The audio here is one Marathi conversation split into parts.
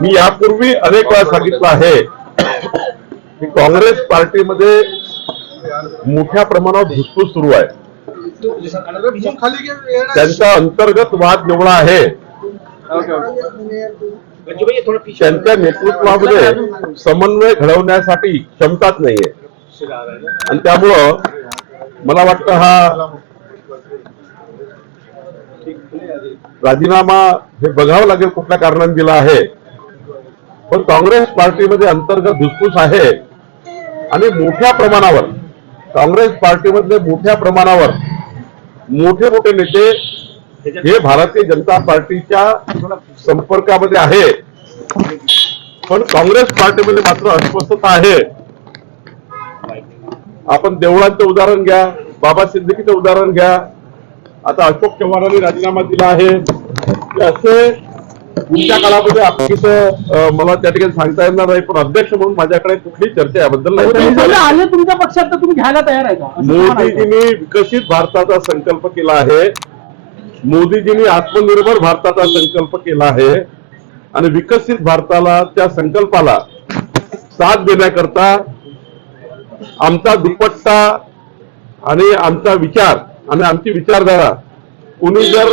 मी यापूर्वी अनेक वेळा सांगितलं आहे. की काँग्रेस पार्टीमध्ये मोठ्या प्रमाणावर धुसफूस सुरू आहे. त्यांचा अंतर्गत वाद निवडा आहे. त्यांच्या नेतृत्वामध्ये समन्वय घडवण्यासाठी क्षमताच नाहीये. आणि त्यामुळं मला वाटतं हा राजीनामा हे बघावं लागेल कुठल्या कारणाने दिला आहे. पण काँग्रेस पार्टीमध्ये अंतर्गत धुसफूस आहे आणि मोठ्या प्रमाणावर काँग्रेस पार्टीमधले मोठ्या प्रमाणावर मोठे मोठे नेते हे भारतीय जनता पार्टीच्या संपर्कामध्ये आहे. पण काँग्रेस पार्टीमध्ये मात्र अस्वस्थता आहे. आपण देवळांचं उदाहरण घ्या बाबा सिद्दीकीचं उदाहरण घ्या आता अशोक चव्हाणांनी राजीनामा दिला आहे. की असे पुढच्या काळामध्ये आपलीच मला त्या ठिकाणी सांगता येणार नाही पण अध्यक्ष म्हणून माझ्याकडे कुठली चर्चा याबद्दल नाही. आले तुमच्या पक्षात तर तुम्ही घ्यायला तयार आहे. मोदीजींनी विकसित भारताचा संकल्प केला आहे. मोदीजींनी आत्मनिर्भर भारताचा संकल्प केला आहे. आणि विकसित भारताला त्या संकल्पाला साथ देण्याकरता आमचा दुपट्टा आणि आमचा विचार आणि आमची विचारधारा कुणी जर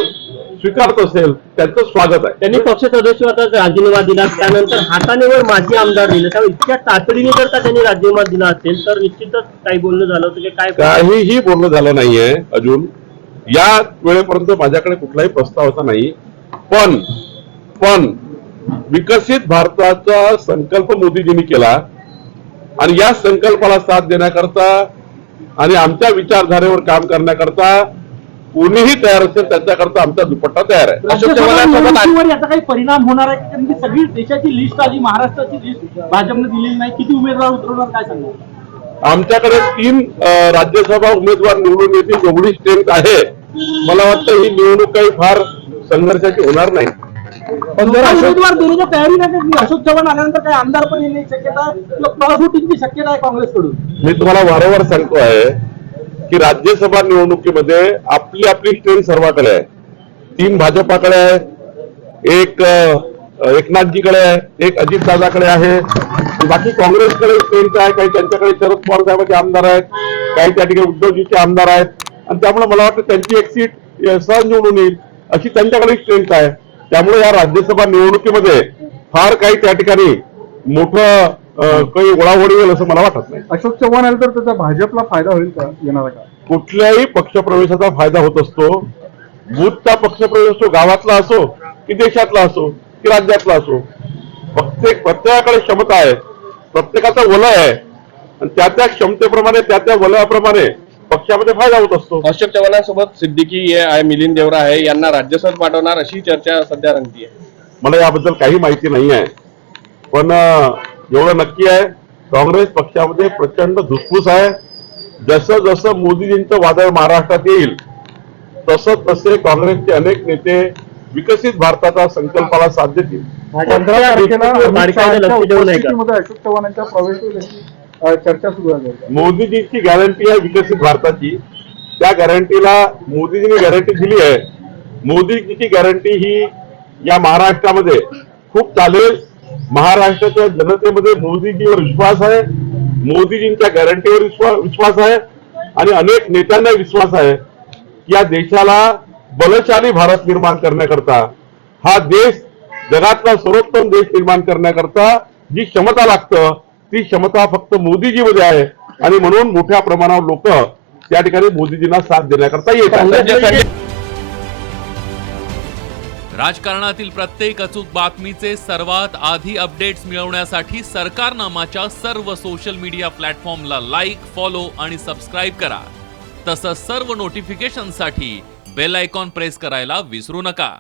स्वीकारत असेल त्यांचं स्वागत आहे. त्यांनी पक्ष सदस्यत्वाचा राजीनामा दिला त्यानंतर हातानेवर माजी आमदार दिले. त्यामुळे इतक्या तातडीने जर का त्यांनी राजीनामा दिला असेल तर निश्चितच काही बोलणं झालं होतं की काय काहीही बोलणं झालं नाहीये अजून. या वेळेपर्यंत माझ्याकडे कुठलाही प्रस्ताव होता नाही. पण पण विकसित भारताचा संकल्प मोदीजींनी केला. आणि या संकल्पाला साथ देण्याकरता आणि आमच्या विचारधारेवर काम करण्याकरता कोणीही तयार असेल त्याच्याकरता आमचा दुपट्टा तयार आहे. राज्यसभा निवडणुकीवर याचा काही परिणाम होणार आहे? कारण की सगळी देशाची लिस्ट आली महाराष्ट्राची लिस्ट भाजपने दिलेली नाही. किती उमेदवार उतरवणार काय सांगणार? आमच्याकडे तीन अं, राज्यसभा उमेदवार निवडून येतील एवढी स्ट्रेंथ आहे. मला वाटतं ही निवडणूक काही फार संघर्षाची होणार नाही. उमेदवार देण्याची तयारी नाही अशोक चव्हाण आल्यानंतर काही आमदार पण येण्याची शक्यता किंवा शक्यता आहे काँग्रेसकडून. मी तुम्हाला वारंवार सांगतो आहे की राज्यसभा निवडणुकीमध्ये आपली आपली स्ट्रेंथ सर्वाकडे आहे. तीन भाजपाकडे आहे एक एकनाथजीकडे आहे एक अजितदादाकडे आहे. बाकी काँग्रेसकडे स्ट्रेंथ आहे काही त्यांच्याकडे शरद पवार साहेबांचे आमदार आहेत काही त्या ठिकाणी उद्धवजीचे आमदार आहेत. आणि त्यामुळे मला वाटतं त्यांची एक सीट सहज निवडून येईल अशी त्यांच्याकडे स्ट्रेंथ आहे. त्यामुळे या राज्यसभा निवडणुकीमध्ये फार काही त्या ठिकाणी मोठं काही ओळावळी होईल असं मला वाटत नाही. अशोक चव्हाण आले तर त्याचा भाजपला फायदा होईल का? येणार का? कुठल्याही पक्षप्रवेशाचा फायदा होत असतो. बूथचा पक्षप्रवेश असो गावातला असो की देशातला असो की राज्यातला असो. प्रत्येक प्रत्येकाकडे क्षमता आहे. प्रत्येकाचं वलय आहे. आणि त्या त्या क्षमतेप्रमाणे त्या त्या वलयाप्रमाणे पक्षामध्ये फायदा होत असतो. अशोक चव्हाणांसोबत सिद्दीकी आहे मिलिंद देवरा आहे यांना राज्यसभेत पाठवणार अशी चर्चा सध्या रंगती आहे. मला याबद्दल काही माहिती नाही आहे. पण एवढं नक्की आहे काँग्रेस पक्षामध्ये प्रचंड धुसफूस आहे. जसं जसं मोदीजींचं वादळ महाराष्ट्रात येईल तसं तसे काँग्रेसचे अनेक नेते विकसित भारताचा संकल्पाला साथ देतील. अशोक चव्हाणांचा प्रवेश चर्चा सुरू झाली मोदीजींची गॅरंटी आहे विकसित भारताची. त्या गॅरंटीला मोदीजींनी गॅरंटी दिली आहे. मोदीजीची गॅरंटी ही या महाराष्ट्रामध्ये खूप चालेल. महाराष्ट्राच्या जनतेमध्ये मोदीजीवर विश्वास आहे. मोदीजींच्या गॅरंटीवर विश्वास विश्वास आहे. आणि अनेक नेत्यांना विश्वास आहे की या देशाला बलशाली भारत निर्माण करण्याकरता हा देश जगातला सर्वोत्तम देश निर्माण करण्याकरता जी क्षमता लागतं ती क्षमता फक्त मोदीजीमध्ये आहे. आणि म्हणून मोठ्या प्रमाणावर लोक त्या ठिकाणी मोदीजींना साथ देण्याकरता येत राजकारणातील प्रत्येक अचूक बातमीचे सर्वात आधी अपडेट्स मिळवण्यासाठी सरकारनामाच्या सर्व सोशल मीडिया प्लॅटफॉर्मला लाईक फॉलो आणि सबस्क्राईब करा. तसंच सर्व नोटिफिकेशनसाठी बेल आयकॉन प्रेस करायला विसरू नका.